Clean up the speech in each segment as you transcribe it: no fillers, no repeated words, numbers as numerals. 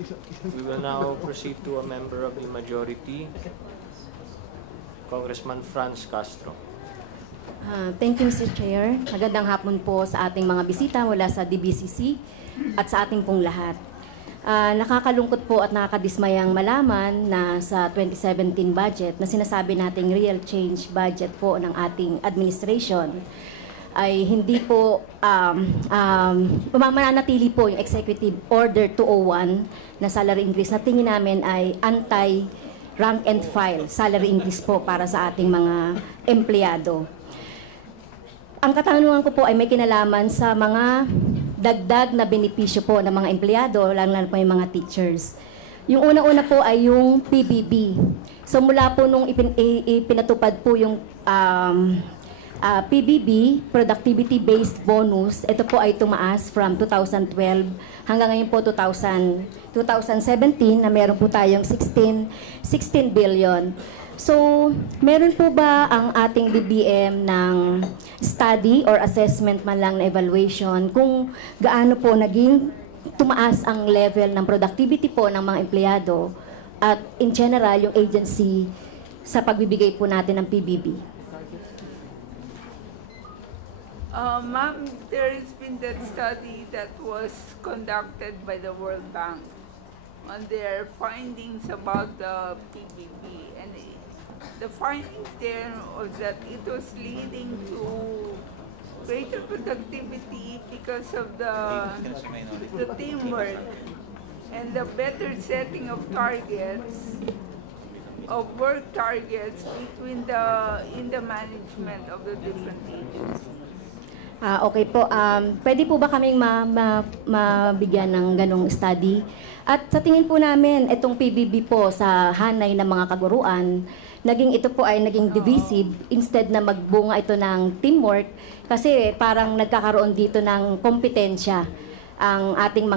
We will now proceed to a member of the majority, Congressman Franz Castro. Thank you, Mr. Chair. Magandang hapon po sa ating mga bisita mula sa DBCC at sa ating pong lahat. Nakakalungkot po at nakakadismayang malaman na sa 2017 budget na sinasabi nating real change budget po ng ating administration ay hindi po mananatili po yung Executive Order 201 na salary increase na tingin namin ay anti-rank and file salary increase po para sa ating mga empleyado. Ang katanungan ko po ay may kinalaman sa mga dagdag na benepisyo po ng mga empleyado, lalo po yung mga teachers. Yung unang-una po ay yung PBB. So mula po nung ipinatupad po yung PBB, Productivity-Based Bonus, ito po ay tumaas from 2012 hanggang ngayon po 2017 na meron po tayong 16 billion. So, meron po ba ang ating DBM ng study or assessment man lang na evaluation kung gaano po naging tumaas ang level ng productivity po ng mga empleyado at in general yung agency sa pagbibigay po natin ng PBB? Ma'am, there has been that study that was conducted by the World Bank on their findings about the PBB, and the findings there was that it was leading to greater productivity because of the teamwork and the better setting of targets, of work targets between in the management of the different agencies. Okay po. Pwede po ba kaming mabigyan ng ganong study? At sa tingin po namin, itong PBB po sa hanay ng mga kaguruan, ito po ay naging divisive instead na magbunga ito ng teamwork kasi parang nagkakaroon dito ng kompetensya. Ang ating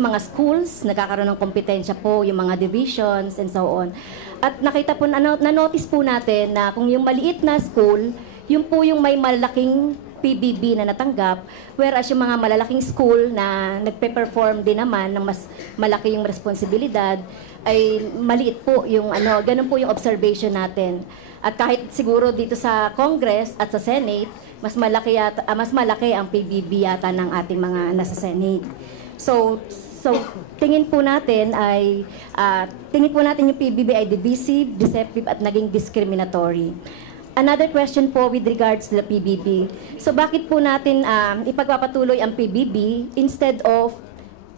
mga schools, nagkakaroon ng kompetensya po, yung mga divisions and so on. At nakita po, na-notice po natin na kung yung maliit na school, yun po yung may malaking PBB na natanggap, whereas yung mga malalaking school na nagpe-perform din naman ng mas malaki yung responsibilidad, ay maliit po yung ganun po yung observation natin. At kahit siguro dito sa Congress at sa Senate, mas malaki ang PBB yata ng ating mga nasa Senate. So tingin po natin yung PBB ay divisive, deceptive at naging discriminatory. Another question po with regards to the PBB. So bakit po natin ipagpapatuloy ang PBB instead of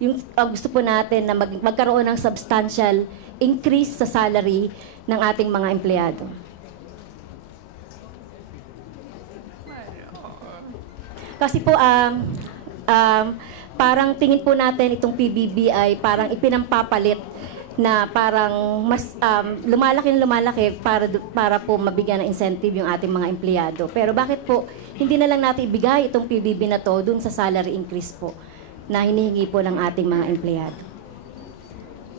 yung gusto po natin na magkaroon ng substantial increase sa salary ng ating mga empleyado? Kasi po parang tingin po natin itong PBB ay parang ipinampapalit na parang mas lumalaki para po mabigyan ng incentive yung ating mga empleyado. Pero bakit po hindi na lang natin ibigay itong PBB na to dun sa salary increase po na hinihingi po ng ating mga empleyado?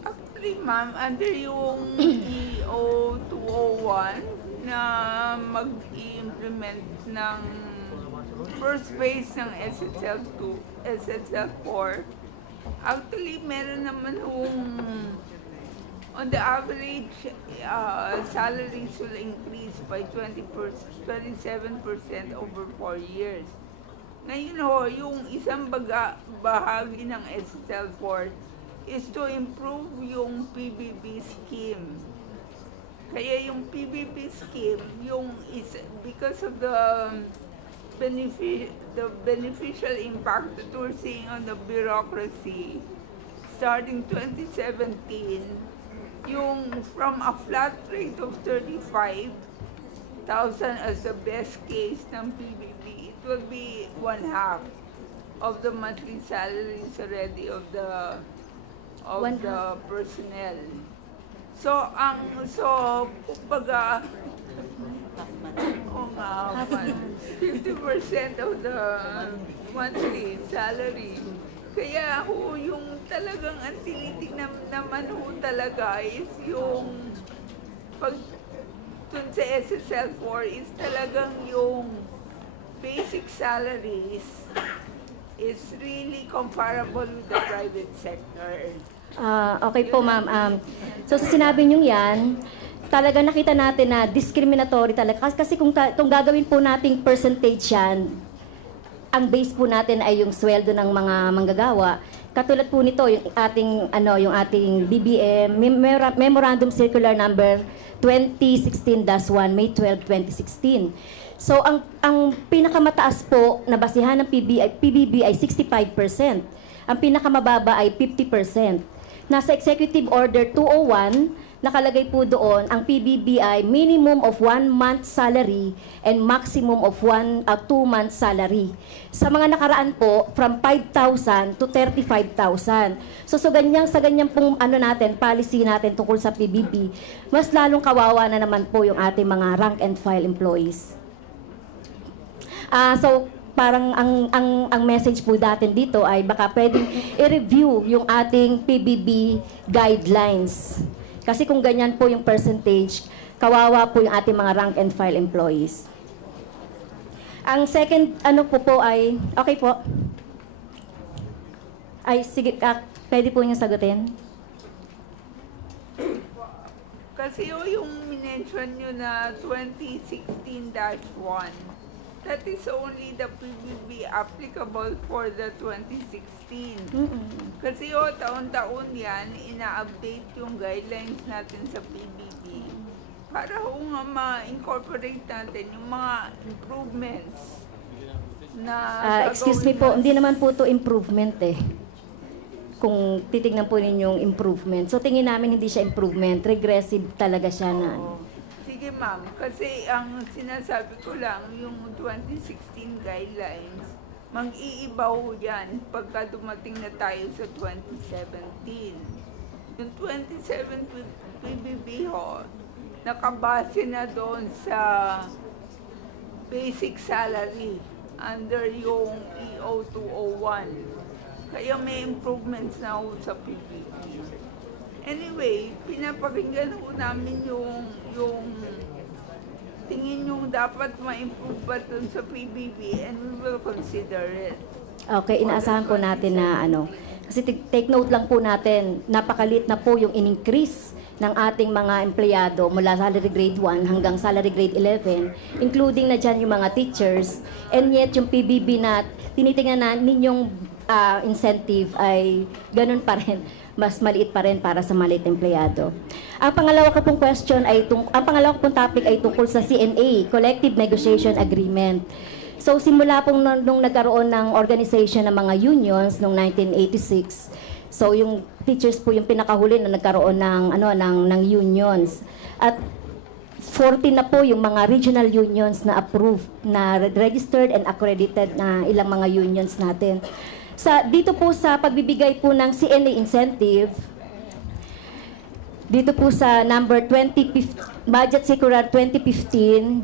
Actually, ma'am, under yung EO 201 na mag-i-implement ng first phase ng SSL2, SSL4, actually meron naman on the average, salaries will increase by 27% over 4 years. Ngayon yung isang bahagi ng SSL4 is to improve yung PBB scheme. Kaya yung PBB scheme, because of the beneficial impact that we're seeing on the bureaucracy, starting 2017, yung from a flat rate of 35,000 as the best case ng PBB, it will be 1/2 of the monthly salaries already of the personnel. So kumbaga 50% of the monthly salary. Kaya yung talagang ang tinitignan naman talaga is yung dun sa SSL4 is talagang yung basic salaries is really comparable with the private sector. Okay po, ma'am. So, sa sinabi nyo yan, talaga nakita natin na discriminatory talaga. Kasi kung gagawin po nating percentage yan, ang base po natin ay yung sweldo ng mga manggagawa. Katulad po nito, yung ating BBM, Memorandum Circular Number 2016-1, May 12, 2016. So, ang pinakamataas po na basihan ng PBB ay 65%. Ang pinakamababa ay 50%. Nasa Executive Order 201, nakalagay po doon, ang PBB ay minimum of 1 month salary and maximum of 2 months salary. Sa mga nakaraan po, from 5,000 to 35,000. So sa ganyan pong policy natin tungkol sa PBB, mas lalong kawawa na naman po yung ating mga rank and file employees. So parang ang message po natin dito ay baka pwedeng i-review yung ating PBB guidelines. Kasi kung ganyan po yung percentage, kawawa po yung ating mga rank and file employees. Ang second po ay, okay po. Ay, sige, pwede po niyo sagutin. Kasi yung minention nyo na 2016-1, that is only the PBB applicable for the 2016. Kasi taon-taon yan, ina-update yung guidelines natin sa PBB para nga ma-incorporate natin yung mga improvements na excuse me po, hindi naman po to improvement eh. Kung titignan po ninyong improvement. So tingin namin hindi siya improvement, regressive talaga siya na. Sige ma'am, kasi ang sinasabi ko lang, yung 2016 guidelines, mag-iibaw yan pagka dumating na tayo sa 2017. Yung 2017 PBB ho, nakabase na doon sa basic salary under yung EO 201. Kaya may improvements na ho sa PBB. Anyway, pinapakinggan ho namin yung tingin yung dapat ma-improve ba dun sa PBB and we will consider it. Okay, inaasahan po natin na kasi take note lang po natin, napakalit na po yung in-increase ng ating mga empleyado mula salary grade 1 hanggang salary grade 11, including na dyan yung mga teachers, and yet yung PBB na tinitingnan na ninyong incentive ay ganun pa rin. Mas maliit pa rin para sa maliit empleyado. Ang pangalawa ko pong topic ay tungkol sa CNA, Collective Negotiation Agreement. So simula pong nung nagkaroon ng organization ng mga unions noong 1986. So yung teachers po yung pinakahuli na nagkaroon ng unions. At 14 na po yung mga regional unions na approved, na registered and accredited na ilang mga unions natin. Dito po sa pagbibigay po ng CNA incentive, dito po sa number Budget Circular 2015-2,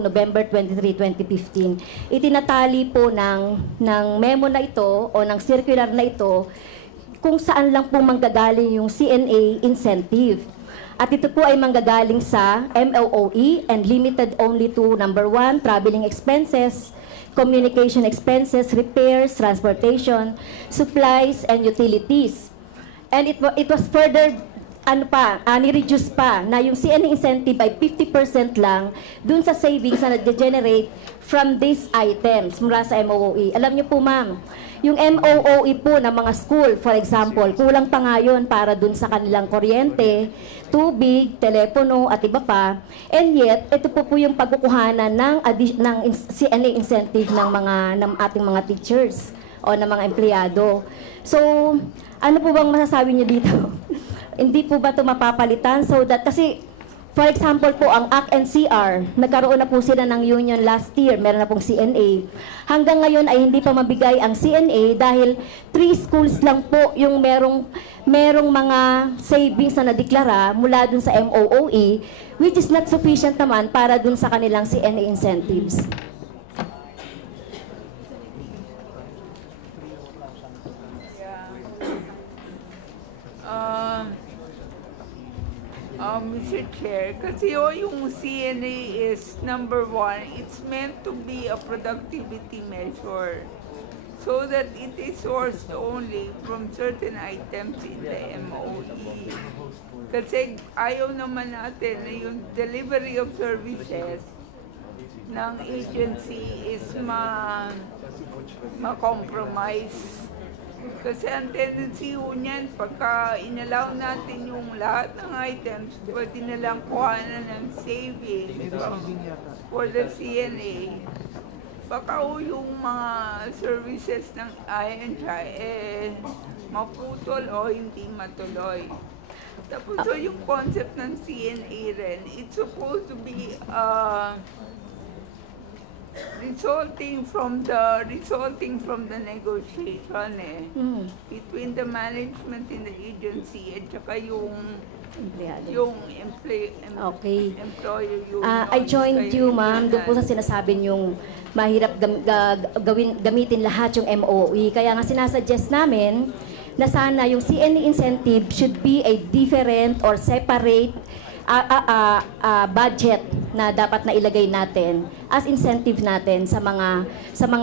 November 23, 2015, itinatali po ng memo na ito o ng circular na ito kung saan lang po manggagaling yung CNA incentive. At ito po ay manggagaling sa MOOE and limited only to number 1, traveling expenses, communication expenses, repairs, transportation, supplies, and utilities. And it was further, ni-reduce pa na yung CNA incentive ay 50% lang dun sa savings na nag-generate from these items mula sa MOOE. Alam niyo po ma'am, yung MOOE po ng mga school, for example, kulang pa nga yun para dun sa kanilang kuryente, tubig, telepono, at iba pa. And yet, ito po yung pagkukuhanan ng CNA incentive ng ating mga teachers o ng mga empleyado. So, ano po bang masasabi niyo dito? Hindi po ba ito mapapalitan? So that, kasi, for example po, ang AC&CR, nagkaroon na po sila ng union last year, meron na pong CNA. Hanggang ngayon ay hindi pa mabigay ang CNA dahil 3 schools lang po yung merong mga savings na nadeklara mula dun sa MOOE, which is not sufficient naman para dun sa kanilang CNA incentives. Mr. Chair. Kasi yung CNA is number one, it's meant to be a productivity measure so that it is sourced only from certain items in the MOE. Kasi ayaw naman natin na yung delivery of services ng agency is ma-compromise. Kasi ang tendency ho niyan, pagka inalaw natin yung lahat ng items, pwede na lang kuhanan ng savings for the CNA. Baka ho yung mga services ng INSA maputol o hindi matuloy. Tapos so yung concept ng CNA rin, it's supposed to be resulting from the negotiation between the management in the agency at saka yung Okay. employer union. I joined you, ma'am, doon po sa sinasabi niyong mahirap gamitin lahat yung MOE. Kaya nga sinasuggest namin na sana yung CNA incentive should be a different or separate budget na dapat na ilagay natin as incentive natin sa mga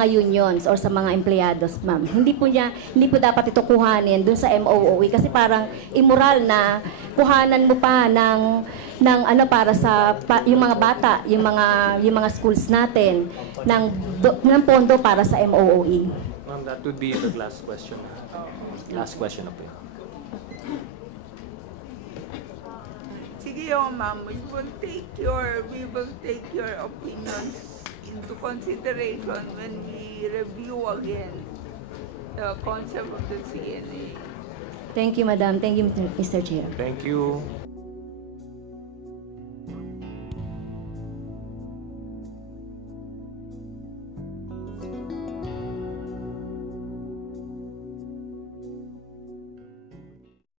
unions or sa mga empleyados, ma'am. Hindi po dapat ito kuhanin dun sa MOOE kasi parang immoral na kuhanan mo pa ng para sa yung mga bata, yung mga schools natin ng pondo para sa MOOE. Ma'am, that would be the last question. Last question up here. Sige ma'am, we will take your opinions into consideration when we review again the concept of the CNA. Thank you, madam. Thank you, Mr. Chair. Thank you.